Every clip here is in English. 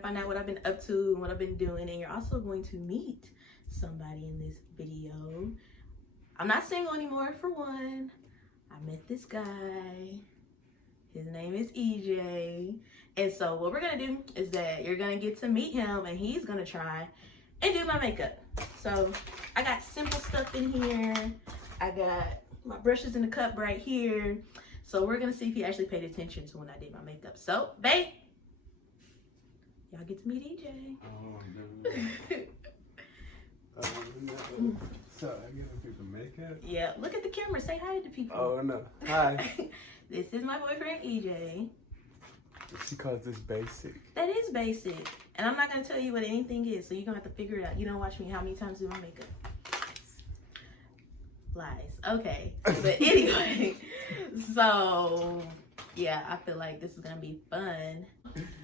to find out what I've been up to and what I've been doing, and you're also going to meet somebody in this video. I'm not single anymore, for one. I met this guy. His name is EJ. And so what we're gonna do is that you're gonna get to meet him, and he's gonna try and do my makeup. So I got simple stuff in here. I got my brushes in the cup right here. So we're gonna see if he actually paid attention to when I did my makeup. So, babe, y'all get to meet EJ. Oh, no. No. So, I get people makeup? Yeah, look at the camera. Say hi to people. Oh, no. Hi. This is my boyfriend, EJ. She calls this basic. That is basic. And I'm not going to tell you what anything is, so you're going to have to figure it out. You don't watch me how many times do my makeup. Lies. Okay. But anyway, so yeah, I feel like this is gonna be fun.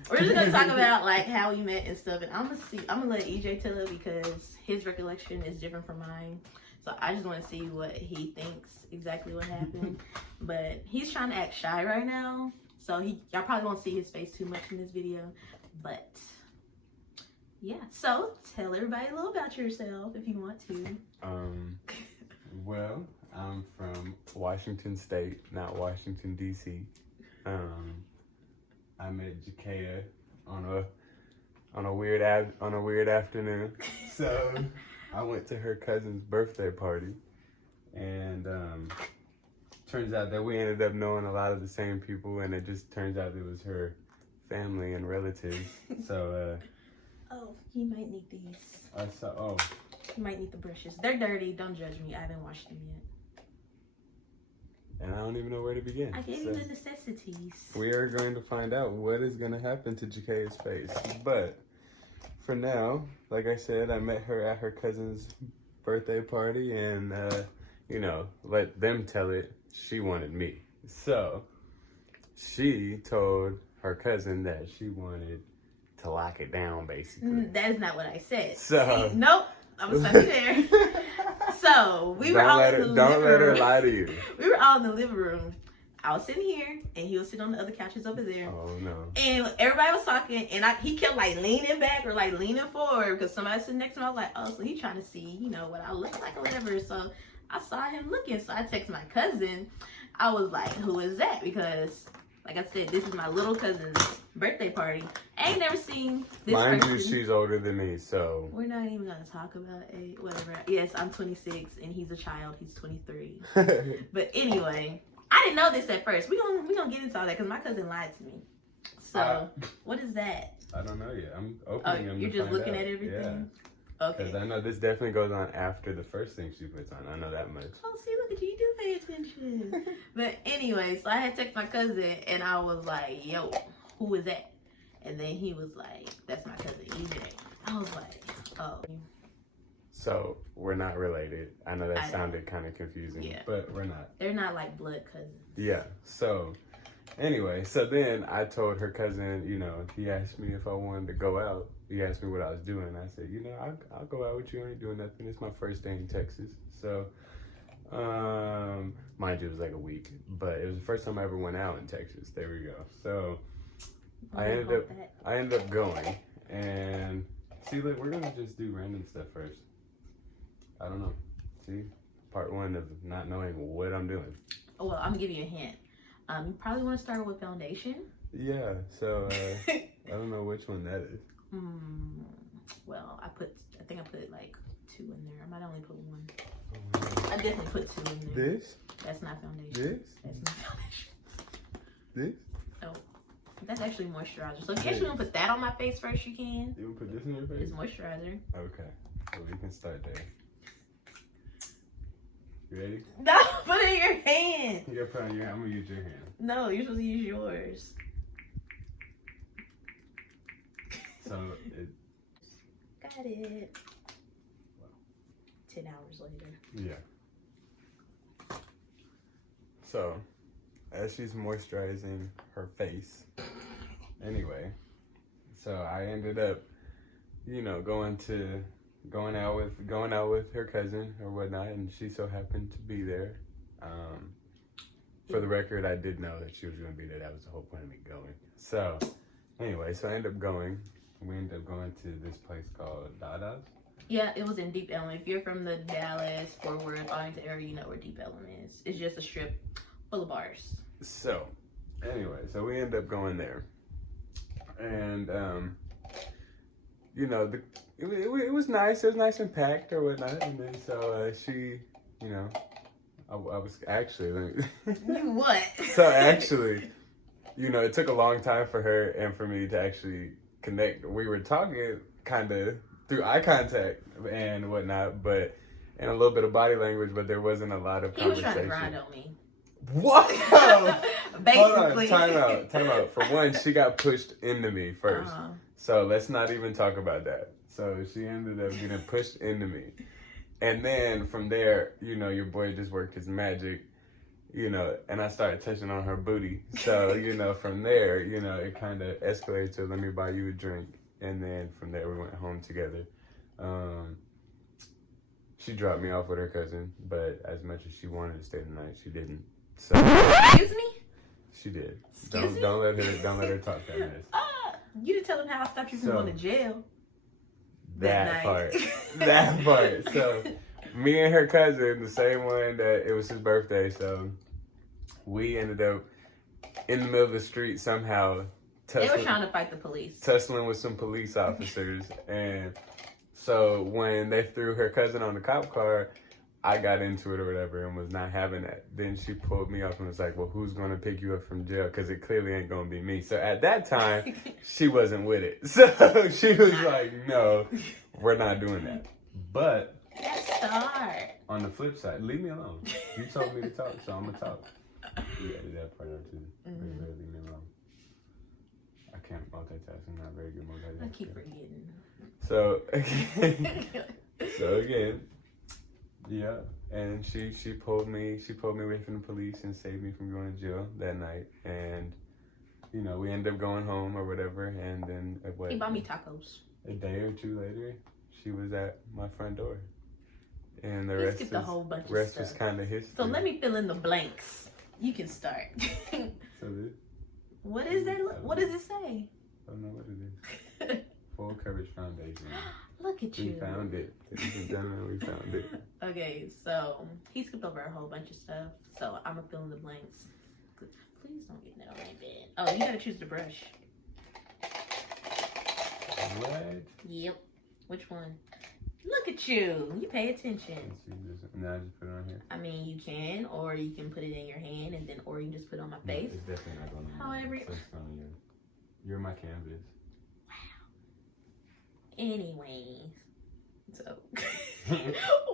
We're just gonna talk about like how we met and stuff, and I'm gonna let EJ tell it because his recollection is different from mine. So I just want to see what he thinks exactly what happened. But he's trying to act shy right now, so y'all probably won't see his face too much in this video. But yeah, so tell everybody a little about yourself if you want to. Well, I'm from Washington State, not Washington, D.C. I met Jakaya on a weird afternoon. So I went to her cousin's birthday party, and turns out that we ended up knowing a lot of the same people, and it just turns out it was her family and relatives. So oh, you might need these. You might need the brushes. They're dirty. Don't judge me. I haven't washed them yet. And I don't even know where to begin. I gave you the necessities. We are going to find out what is going to happen to Jakaya's face. But for now, like I said, I met her at her cousin's birthday party, and, you know, let them tell it. She wanted me. So she told her cousin that she wanted to lock it down, basically. That is not what I said. So, see, nope. I'm gonna stop you there. So we were all in the living room. Don't let her lie to you. We were all in the living room. I was sitting here, and he was sitting on the other couches over there. Oh no! And everybody was talking, and he kept like leaning back or like leaning forward because somebody sitting next to me. I was like, oh, so he's trying to see, you know, what I look like or whatever. So I saw him looking. So I texted my cousin. I was like, who is that? Because, like I said, this is my little cousin's birthday party. I ain't never seen this Mind person. you, she's older than me, so We're not even gonna talk about age, whatever. Yes, I'm 26 and he's a child. He's 23. But anyway, I didn't know this at first. We gonna get into all that because my cousin lied to me. So what is that? I don't know yet. I'm opening them. You're to just find looking out. at everything. Yeah. Okay. Because I know this definitely goes on after the first thing she puts on. I know that much. Oh, see, look at you. You do pay attention. But anyway, so I had texted my cousin and I was like, yo, who is that? And then he was like, that's my cousin EJ. I was like, oh. So we're not related. I know that sounded kind of confusing, yeah, but we're not. They're not like blood cousins. Yeah. So anyway, so then I told her cousin, you know, he asked me if I wanted to go out. He asked me what I was doing. I said, you know, I'll go out with you. I ain't doing nothing. It's my first day in Texas. So, mind you, it was like a week, but it was the first time I ever went out in Texas. There we go. So I ended up going, and see, look, we're gonna just do random stuff first. I don't know. See, part one of not knowing what I'm doing. Oh, well, I'm gonna give you a hint. You probably want to start with foundation. Yeah. So I don't know which one that is. Well, I think I put like 2 in there. I might only put 1. Oh, I definitely put 2 in there. This? That's not foundation. This? That's not foundation. This? Oh, that's actually moisturizer. So if you actually want to put that on my face first, you can. You want to put this in your face? It's moisturizer. Okay. So we can start there. You ready? No, put it in your hand. You gotta put it on your hand. I'm gonna use your hand. No, you're supposed to use yours. So it. Got it. 10 hours later. Yeah. So, as she's moisturizing her face, anyway, so I ended up, you know, going out with her cousin or whatnot, and she so happened to be there. For the record, I did know that she was going to be there. That was the whole point of me going. So, anyway, so I ended up going, we ended up going to this place called Dada's. Yeah, it was in Deep Ellum. If you're from the Dallas, Fort Worth, Arlington area, you know where Deep Ellum is. It's just a strip full of bars. So, anyway, we ended up going there. And, you know, it was nice. It was nice and packed or whatnot. And then so she, you know, I was actually... You what? So actually, you know, it took a long time for her and for me to actually connect. We were talking kind of through eye contact and whatnot, but and a little bit of body language, but there wasn't a lot of conversation. He was trying to grind on me. What? Basically. Hold on, time out. For one, she got pushed into me first. So let's not even talk about that. So she ended up getting pushed into me. And then from there, you know, your boy just worked his magic, you know, and I started touching on her booty. So, you know, from there, you know, it kind of escalated to let me buy you a drink. And then from there, we went home together. She dropped me off with her cousin, but as much as she wanted to stay the night, she didn't. So, excuse me? She did. Excuse me? Don't let her talk that mess. You didn't tell him how I stopped you from going to jail. That part. So, me and her cousin, the same one that it was his birthday, so we ended up in the middle of the street somehow. They were trying to fight the police. Tussling with some police officers. And so when they threw her cousin on the cop car, I got into it or whatever and was not having that. Then she pulled me up and was like, well, who's going to pick you up from jail? Because it clearly ain't going to be me. So at that time, she wasn't with it. So she was like, no, we're not doing that. But start. On the flip side, leave me alone. You told me to talk, so I'm going to talk. You added that part out too. Leave me alone. I can't multitask. I'm not very good multitasking. I keep forgetting. So again, yeah. And she pulled me away from the police and saved me from going to jail that night. And you know, we ended up going home or whatever. And then he bought me tacos. A day or two later, she was at my front door. And the rest is kind of history. So let me fill in the blanks. You can start. So this. What is that? What does it say? I don't know what it is. Full Coverage Foundation. Look at you. We found it. Ladies and gentlemen, we found it. Okay, so he skipped over a whole bunch of stuff. So I'm going to fill in the blanks. Please don't get that on my bed. Oh, you got to choose the brush. What? Yep. Which one? Look at you. You pay attention. Now I just put it on here. I mean, you can, or you can put it in your hand, and then, or you can just put it on my face. It's definitely not going on. However, so it's on you. You're my canvas. Wow. Anyways, so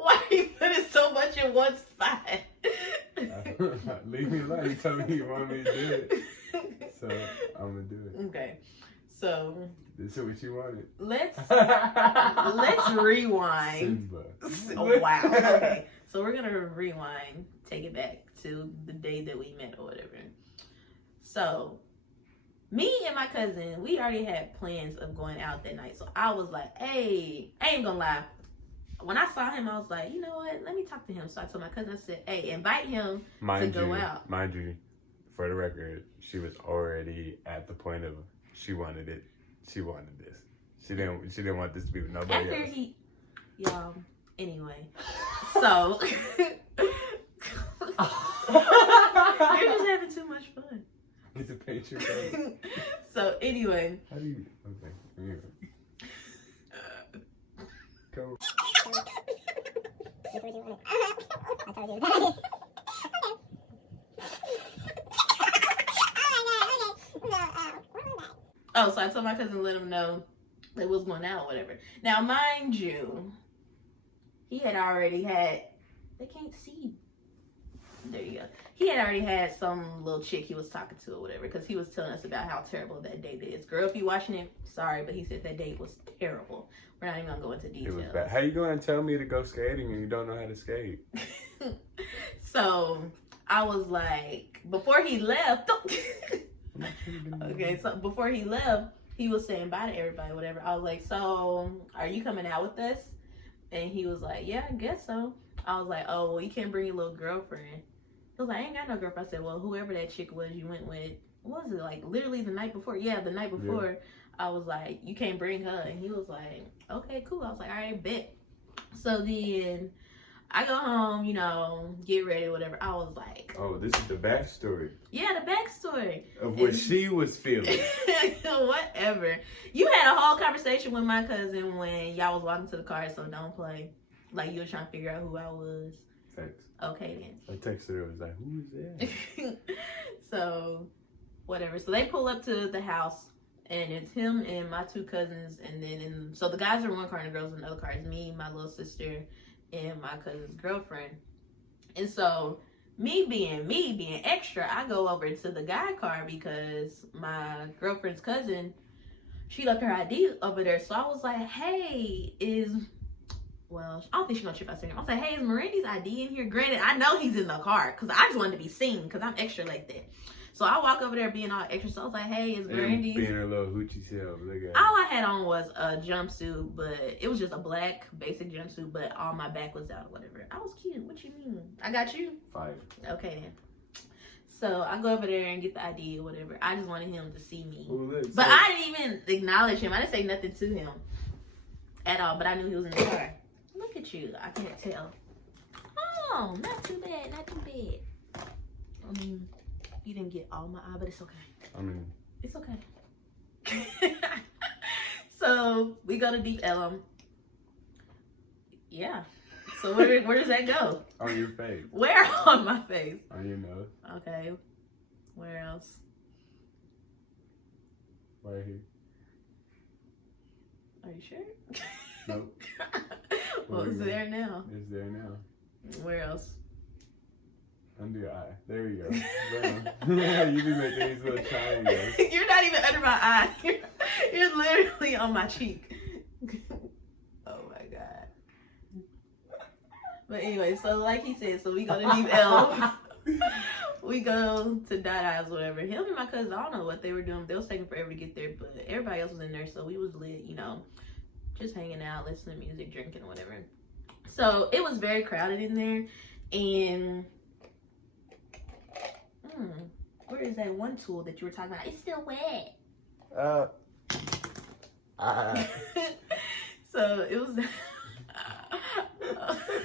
why are you putting so much in one spot? Leave me alone. You told me you want me to do it, so I'm gonna do it. Okay. So this is what you wanted. Let's rewind. Oh wow. Okay. So we're gonna rewind, take it back to the day that we met or whatever. So me and my cousin, we already had plans of going out that night. So I was like, hey, I ain't gonna lie. When I saw him, I was like, you know what? Let me talk to him. So I told my cousin, I said, hey, invite him to go out. Mind you, for the record, she was already at the point of she wanted it. She wanted this. She didn't want this to be with nobody else. Y'all, anyway. So you're just having too much fun. It's a picture. So anyway. How do you? Okay. Anyway. Go. Oh, so I told my cousin to let him know that was going out or whatever. Now, mind you, he had already had, they can't see. There you go. He had already had some little chick he was talking to or whatever, because he was telling us about how terrible that date is. Girl, if you watching it, sorry, but he said that date was terrible. We're not even going to go into details. It was bad. How you going to tell me to go skating and you don't know how to skate? So, I was like, before he left, okay, so before he left, he was saying bye to everybody, whatever. I was like, so, are you coming out with us? And he was like, yeah, I guess so. I was like, oh, well, you can't bring your little girlfriend. He was like, I ain't got no girlfriend. I said, well, whoever that chick was you went with, what was it, like literally the night before? Yeah, the night before. Yeah. I was like, you can't bring her. And he was like, okay, cool. I was like, all right, bet. So then I go home, you know, get ready, whatever. I was like, oh, this is the backstory. Yeah, the backstory. Of what she was feeling. Whatever. You had a whole conversation with my cousin when y'all was walking to the car, so don't play. Like, you were trying to figure out who I was. Thanks. Okay, then. I texted her, I was like, who is that? So, whatever. So, they pull up to the house, and it's him and my two cousins, and then, so the guys are in one car, and the girls in the other car. It's me, my little sister, and my cousin's girlfriend. And so, me being extra, I go over to the guy car because my girlfriend's cousin, she left her ID over there. So I was like, hey, well, I don't think she's gonna trip out saying. I was like, hey, is Mirandy's ID in here? Granted, I know he's in the car because I just wanted to be seen because I'm extra like that. So I walk over there being all extra. So I was like, hey, is Mirandy's? Being her little hoochie self. Look at all I had on was a jumpsuit, but it was just a black basic jumpsuit, but all my back was out, whatever. I was cute. What you mean? I got you? 5. Okay, then. So I go over there and get the ID or whatever. I just wanted him to see me. But I didn't even acknowledge him. I didn't say nothing to him at all, but I knew he was in the car. Look at you. I can't tell. Oh, not too bad. Not too bad. I mean, you didn't get all my eye, but it's okay. I mean, it's okay. So we go to Deep Ellum. Yeah. So where does that go? On your face. Where on my face? On your nose. Okay. Where else? Right here. Are you sure? Nope. Well, it's there now. It's there now. Where else? Under your eye. There you go. You be making these little triangles. You're not even under my eye. You're literally on my cheek. Oh my god. But anyway, so like he said, so we go to Deep Ellum. We go to Dot Eyes, whatever. Him and my cousin, I don't know what they were doing. They was taking forever to get there, but everybody else was in there, so we was lit, you know, just hanging out, listening to music, drinking, whatever. So it was very crowded in there, and where is that one tool that you were talking about? It's still wet. So it was.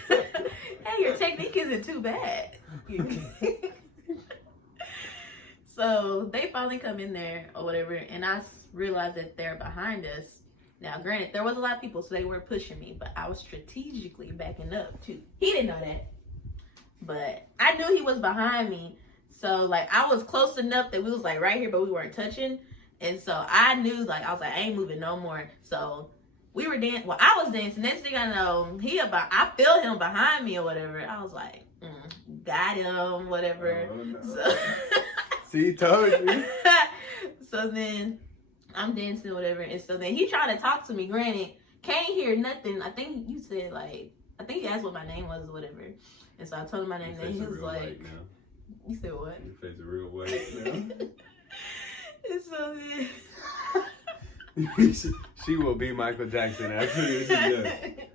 Hey, your technique isn't too bad. So they finally come in there or whatever, and I realized that they're behind us. Now, granted, there was a lot of people, so they were pushing me, but I was strategically backing up too. He didn't know that, but I knew he was behind me. So like I was close enough that we was like right here, but we weren't touching. And so I knew, like, I was like, I ain't moving no more. So we were dancing. Well, I was dancing. Next thing I know, I feel him behind me or whatever. I was like, got him, whatever. Oh, no. So see, told you. So then I'm dancing or whatever. And so then he tried to talk to me. Granted, can't hear nothing. I think you said, like, I think he asked what my name was or whatever. And so I told him my name. And he was like, you said what? Your face is real white now. And so then she will be Michael Jackson after this. Yeah.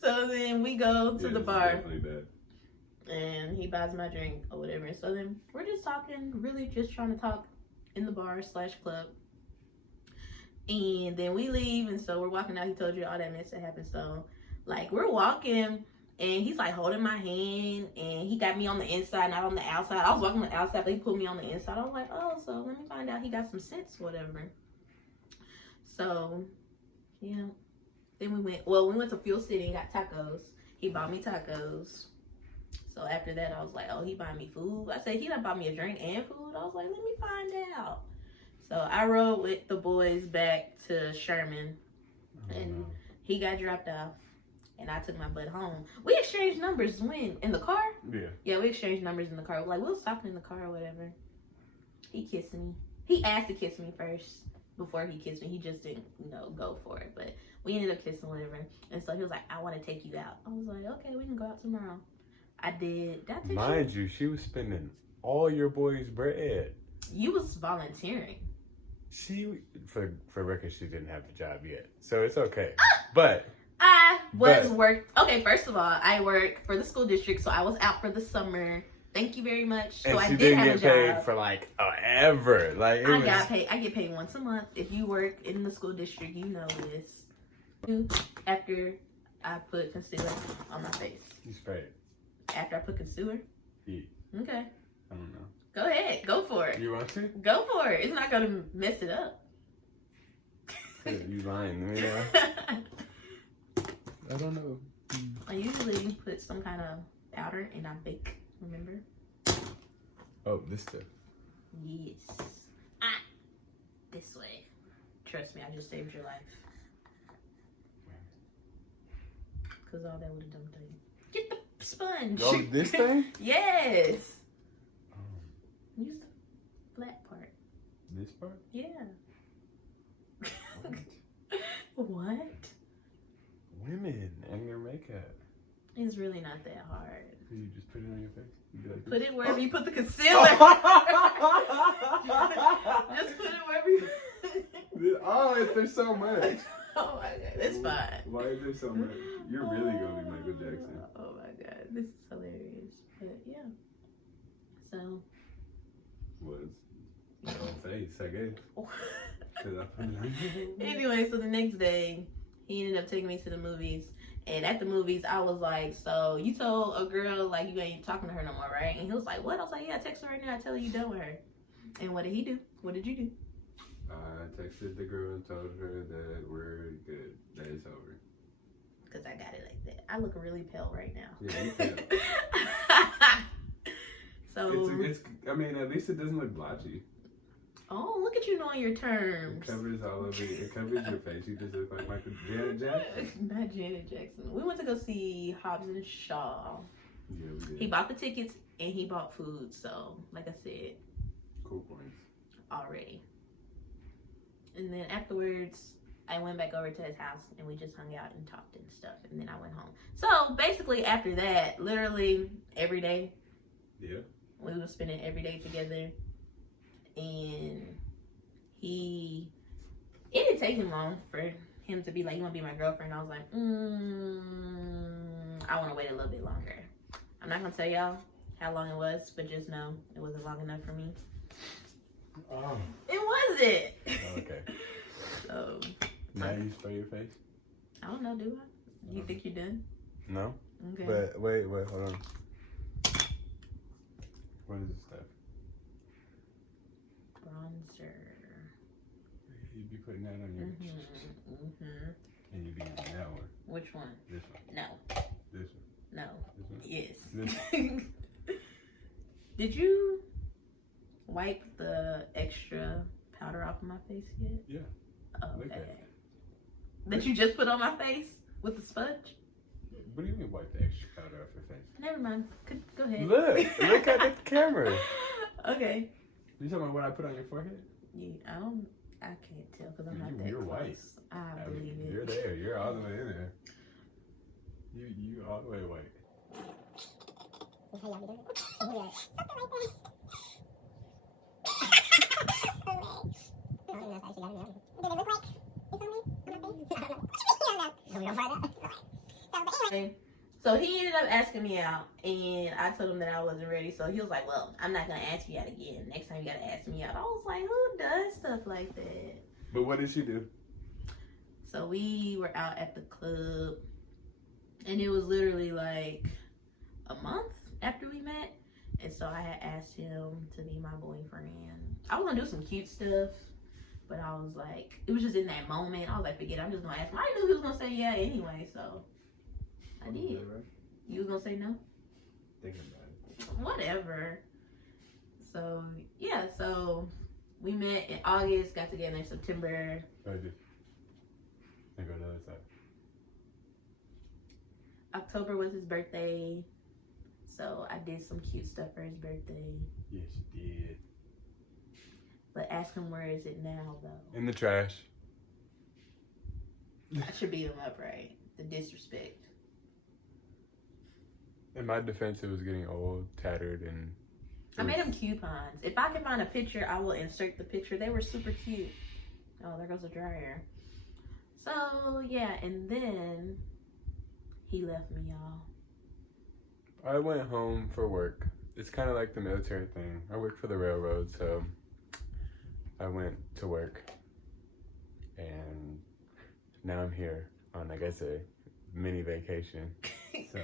So then we go to the bar. Definitely bad. And he buys my drink or whatever. So then we're just talking, really just trying to talk in the bar / club. And then we leave, and so we're walking out. He told you all that mess that happened. So like we're walking, and he's like holding my hand, and he got me on the inside, not on the outside. I was walking on the outside, but he put me on the inside. I was like, oh, so let me find out he got some sense, whatever. So yeah. Then we went to Fuel City and got tacos. He bought me tacos. So after that, I was like, oh, he buying me food. I said, he done bought me a drink and food. I was like, let me find out. So I rode with the boys back to Sherman, and he got dropped off, and I took my butt home. We exchanged numbers when? In the car? Yeah. Yeah, we exchanged numbers in the car. Like, we was talking in the car or whatever. He kissed me. He asked to kiss me first before he kissed me. He just didn't, go for it. But we ended up kissing, whatever. And so he was like, I want to take you out. I was like, okay, we can go out tomorrow. I did. Did I take Mind you, she was spending all your boys' bread. You was volunteering. For record, she didn't have the job yet. So it's okay. But Okay, first of all, I work for the school district, so I was out for the summer Thank you very much. And so she I did didn't have get a job. paid for like ever. Like it I was. got paid. I get paid once a month. If you work in the school district, you know this. After I put concealer on my face. You spray it. After I put concealer. Yeah. Okay. I don't know. Go ahead. Go for it. You want to? Go for it. It's not gonna mess it up. You lying to me now? I don't know. I usually put some kind of powder and I bake. Remember? Oh, this stuff. Yes. This way. Trust me, I just saved your life. Because all that would have done to you. Get the sponge. Oh, this thing? Yes. Oh, Use the flat part. this part? Yeah. What? What? Women and their makeup. It's really not that hard. So you just put it on your face? You be like Put this? it wherever you put the concealer. Just put it wherever you... Oh, there's so much. Oh my god, it's fine. Why is there so much? You're really gonna be Michael Jackson. Oh my god, this is hilarious. But yeah. So. Was your whole face, I guess. 'Cause I put it on your Anyway, so the next day, he ended up taking me to the movies. And at the movies, I was like, so you told a girl, like, you ain't talking to her no more, right? And he was like, what? I was like, yeah, text her right now. I tell her you done with her. And what did he do? What did you do? I texted the girl and told her that we're good. That it's over. Because I got it like that. I look really pale right now. Yeah, you pale. So. It's, I mean, at least it doesn't look blotchy. Oh, look at you knowing your terms. It covers all of it. It covers your face. You just look like Janet Jackson. Not Janet Jackson. We went to go see Hobbs and Shaw. Yeah, we did. He bought the tickets and he bought food. So, like I said, Cool points. already. And then afterwards, I went back over to his house and we just hung out and talked and stuff. And then I went home. So, basically, after that, literally every day, Yeah. we were spending every day together. And it didn't take him long for him to be like, you want to be my girlfriend? I was like, I want to wait a little bit longer. I'm not going to tell y'all how long it was, but just know it wasn't long enough for me. Oh. It wasn't. Okay. So. Now you spray your face? I don't know, do I? You think you're done? No. Okay. But wait, hold on. What is this stuff? Bronzer. You'd be putting that on your... And you'd be using that one. Which one? This one. No. This one. No. This one. Yes. This Did you wipe the extra powder off of my face yet? Yeah. Oh, Look at okay. it. That you just put on my face with the sponge? What do you mean wipe the extra powder off your face? Never mind. Go ahead. Look at the camera. Okay. You talking about what I put on your forehead? I can't tell because I'm not that You're close. white. I believe it. You're there. You're all the way in there. You all the way white. So he ended up asking me out, and I told him that I wasn't ready. So he was like, well, I'm not going to ask you out again. Next time you got to ask me out. I was like, who does stuff like that? But what did she do? So we were out at the club, and it was literally like a month after we met. And so I had asked him to be my boyfriend. I was going to do some cute stuff, but I was like, it was just in that moment. I was like, forget it, I'm just going to ask him. I knew he was going to say yeah anyway, so I did. Right? You was going to say no? Thinking about it. Whatever. So, yeah, so we met in August, got together in September. I did. I go to the other side. October was his birthday. So I did some cute stuff for his birthday. Yes, you did. But ask him where is it now, though. In the trash. I should beat him up, right? The disrespect. In my defense, it was getting old, tattered, and... I made him coupons. If I can find a picture, I will insert the picture. They were super cute. Oh, there goes the dryer. So, yeah, and then he left me, y'all. I went home for work, it's kind of like the military thing. I work for the railroad, so I went to work, and now I'm here on, I guess, a mini vacation. So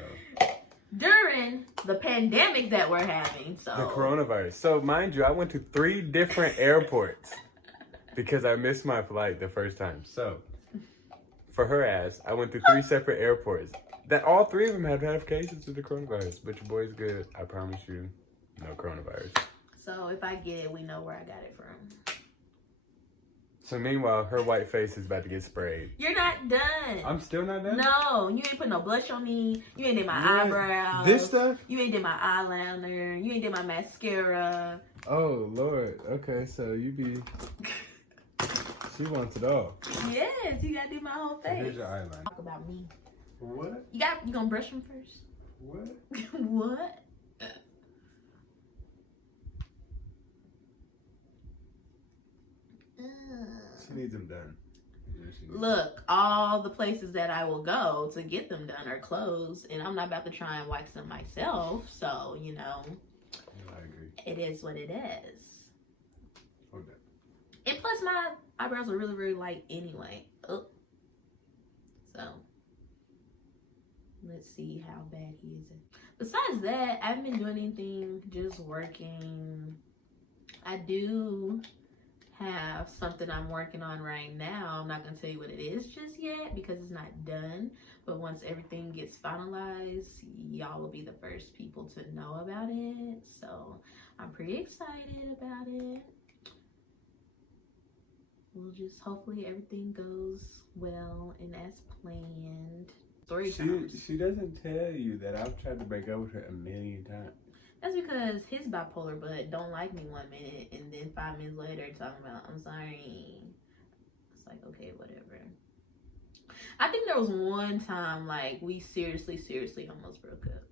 during the pandemic that we're having, so the coronavirus. So mind you, I went to 3 different airports because I missed my flight the first time. So for her ass, I went to 3 separate airports. That all 3 of them had cases of the coronavirus. But your boy's good. I promise you, no coronavirus. So if I get it, we know where I got it from. So meanwhile, her white face is about to get sprayed. You're not done. I'm still not done? No, you ain't put no blush on me. You ain't did my eyebrows. This stuff? You ain't did my eyeliner. You ain't did my mascara. Oh, Lord. Okay, so you be... She wants it all. Yes, you gotta do my whole face. Here's your eyeliner. Talk about me. What? You gonna brush them first? What? What? She needs them done. Look, all the places that I will go to get them done are closed, and I'm not about to try and wax them myself. So, you know, I agree. it is what it is. Okay. And plus, my eyebrows are really, really light anyway. Oh. So, let's see how bad he is. Besides that, I haven't been doing anything, just working. I do have something I'm working on right now. I'm not going to tell you what it is just yet because it's not done. But once everything gets finalized, y'all will be the first people to know about it. So I'm pretty excited about it. We'll just, hopefully everything goes well and as planned. She doesn't tell you that I've tried to break up with her a million times. That's because his bipolar butt don't like me 1 minute and then 5 minutes later talking about, I'm sorry. It's like, okay, whatever. I think there was one time, like, we seriously almost broke up.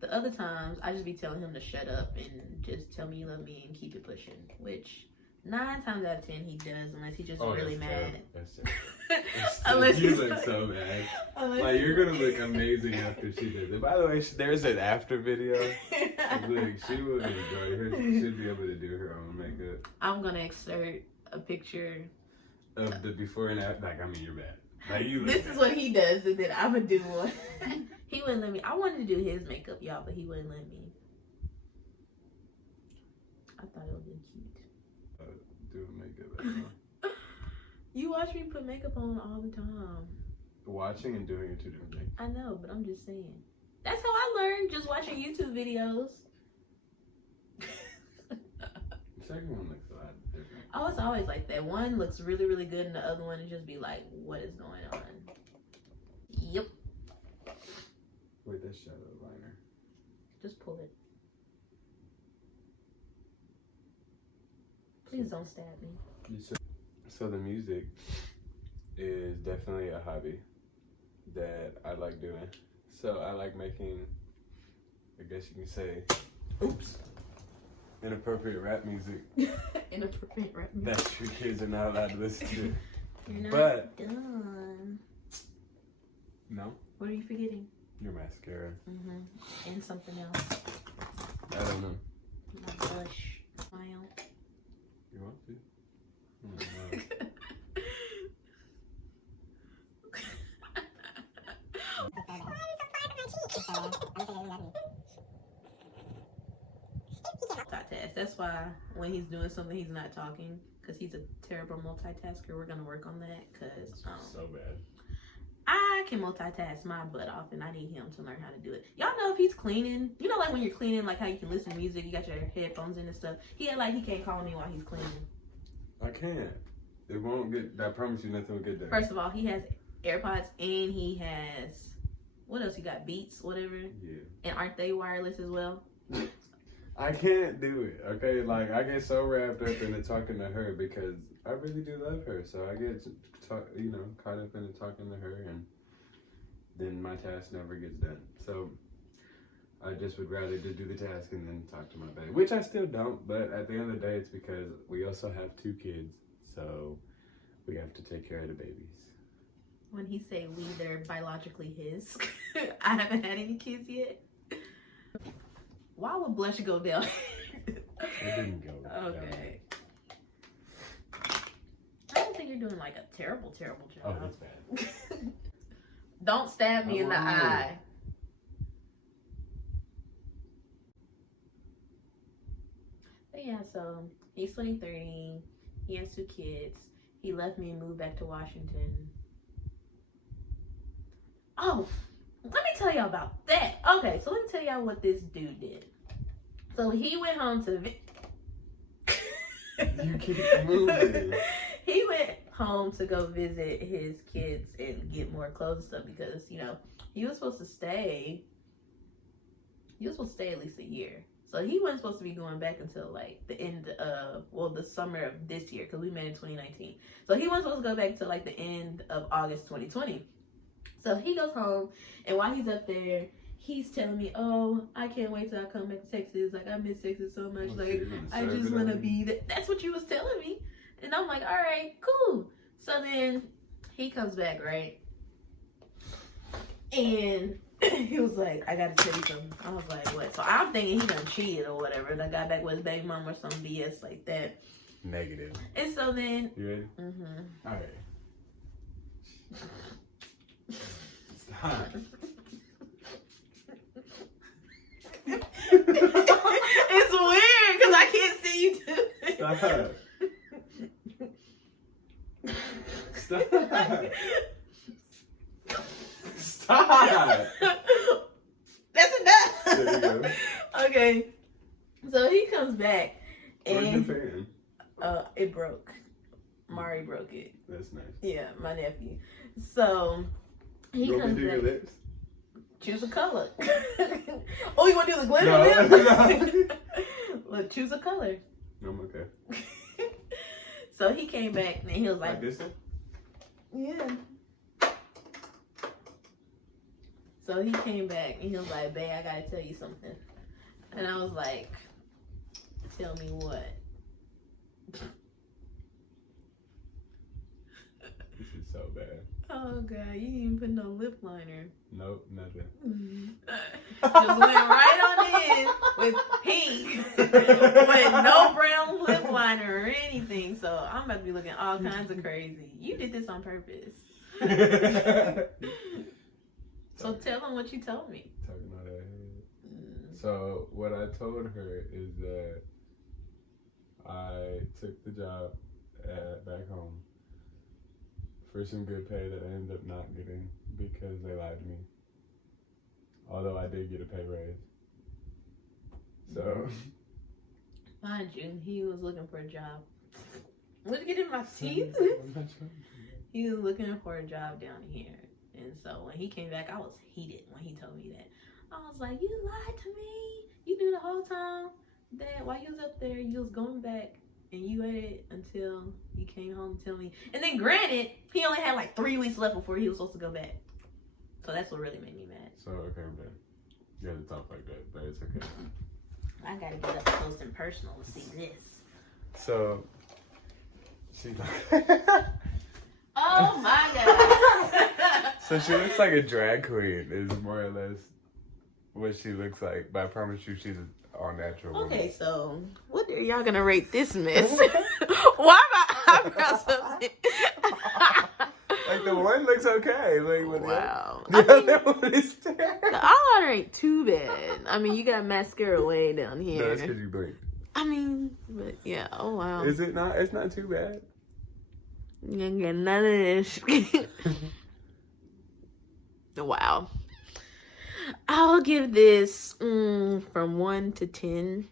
The other times, I just be telling him to shut up and just tell me you love me and keep it pushing. Which, 9 times out of 10, he does, unless he's just really mad. Terrible. That's terrible. You look so bad. Like, you're gonna look amazing after she does it. By the way, there's an after video. Look, she will enjoy her. She should be able to do her own makeup. I'm gonna exert a picture of the before and after. Like, I mean, you're bad. Like, you look this bad. is what he does, and then I'm gonna do one. He wouldn't let me. I wanted to do his makeup, y'all, but he wouldn't let me. I thought it would be cute. Do makeup. You watch me put makeup on all the time. Watching and doing are 2 different things. I know, but I'm just saying. That's how I learned, just watching YouTube videos. The second one looks a lot different. Oh, it's always like that. One looks really, really good, and the other one is just be like, what is going on? Yep. Wait, that's shadow liner. Just pull it. Please don't stab me. So the music is definitely a hobby that I like doing. So I like making, I guess you can say, oops, inappropriate rap music. Inappropriate rap music. That your kids are not allowed to listen to. You're not But done. No? What are you forgetting? Your mascara. And something else. I don't know. My blush. Smile. You want to? Oh, no. Multitask. That's why when he's doing something, he's not talking because he's a terrible multitasker. We're gonna work on that because so bad. I can multitask my butt off, and I need him to learn how to do it. Y'all know if he's cleaning, you know, like when you're cleaning, like how you can listen to music, you got your headphones in and stuff. He can't call me while he's cleaning. I can't. It won't get. I promise you, nothing will get done. First of all, he has AirPods and he has what else? He got Beats, whatever. Yeah. And aren't they wireless as well? I can't do it. Okay, like I get so wrapped up into talking to her because I really do love her. So I get caught up into talking to her, and then my task never gets done. So I just would rather just do the task and then talk to my baby, which I still don't. But at the end of the day, it's because we also have 2 kids, so we have to take care of the babies. When he say we, they're biologically his. I haven't had any kids yet. Why would blush go down? It didn't go. Okay. I don't think you're doing like a terrible job. Oh, that's bad. Don't stab me in the eye. But yeah, so he's 23. He has 2 kids. He left me and moved back to Washington. Oh, let me tell y'all about that. Okay, so let me tell y'all what this dude did. So he went home to... You keep moving. He went home to go visit his kids and get more clothes and stuff because, you know, he was supposed to stay at least a year. So he wasn't supposed to be going back until like the end of, well, the summer of this year, because we met in 2019. So he wasn't supposed to go back to like the end of August 2020. So he goes home, and while he's up there, he's telling me, oh, I can't wait till I come back to Texas. Like, I miss Texas so much. Like, I just want to be there. That's what you was telling me. And I'm like, all right, cool. So then he comes back, right? And he was like, I got to tell you something. I was like, what? So I'm thinking he done cheated or whatever. And I got back with his baby mom or some BS like that. Negative. And so then... You ready? Mm-hmm. All right. Stop. It's weird because I can't see you do it. Stop. Stop. That's enough. There you go. Okay. So he comes back Where's and your fan? it broke. Mari broke it. That's nice. Yeah, my nephew. So he You want comes me to do back. your lips? Choose a color. Oh, you want to do the glitter No. lip? Look, choose a color. I'm okay. So he came back and he was Like like, this one? yeah. So he came back and he was like, babe, I gotta tell you something. And I was like, tell me what? This is so bad. Oh God, you didn't even put no lip liner. Nope, nothing. Just went right on in with pink, with no brown lip liner or anything. So I'm about to be looking all kinds of crazy. You did this on purpose. So tell them what you told me. Talking about that. So what I told her is that I took the job back home for some good pay that I ended up not getting because they lied to me. Although I did get a pay raise. So. Mind you, he was looking for a job. What did you get in my teeth? He was looking for a job down here. And so when he came back, I was heated when he told me that. I was like, you lied to me. You knew the whole time that while you was up there, you was going back and you waited until you came home to tell me. And then granted, he only had like 3 weeks left before he was supposed to go back. So that's what really made me mad. So, okay, man. You have to talk like that, but it's okay. I gotta get up close and personal to see this. So, she Oh my God. So she looks like a drag queen is more or less what she looks like. But I promise you she's an all natural woman. Okay, so what are y'all gonna rate this mess? Why my eyebrows up? Like the one looks okay. Like with Wow. the other one is terrible. The eyeliner ain't too bad. I mean, you got mascara way down here. No, that's because you blink. I mean, but yeah, oh wow. Is it not? It's not too bad. You ain't get none of this. Wow. I'll give this from 1 to 10.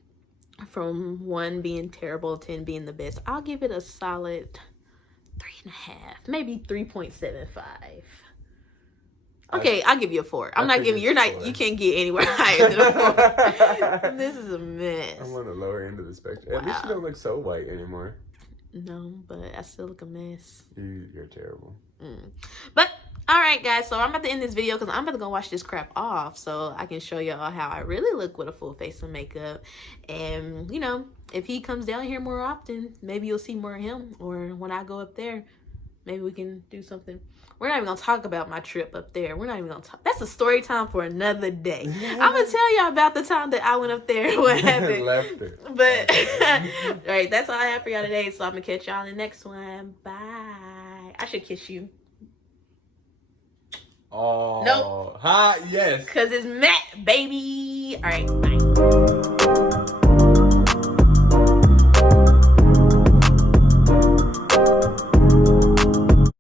From 1 being terrible, 10 being the best. I'll give it a solid 3.5, maybe 3.75. Okay, I'll give you a 4. I'm not giving. You're not. 4. You can't get anywhere higher than a 4. This is a mess. I'm on the lower end of the spectrum. At least you don't look so white anymore. No, but I still look a mess. You're terrible. But all right, guys. So I'm about to end this video because I'm about to go wash this crap off so I can show y'all how I really look with a full face of makeup. And you know, if he comes down here more often, maybe you'll see more of him. Or when I go up there, maybe we can do something. We're not even gonna talk about my trip up there. We're not even gonna talk. That's a story time for another day. I'm gonna tell y'all about the time that I went up there and what happened. Left her. But all right, that's all I have for y'all today. So I'm gonna catch y'all in the next one. Bye. I should kiss you. Oh, nope. Hi, yes. Cause it's Matt, baby. All right, bye.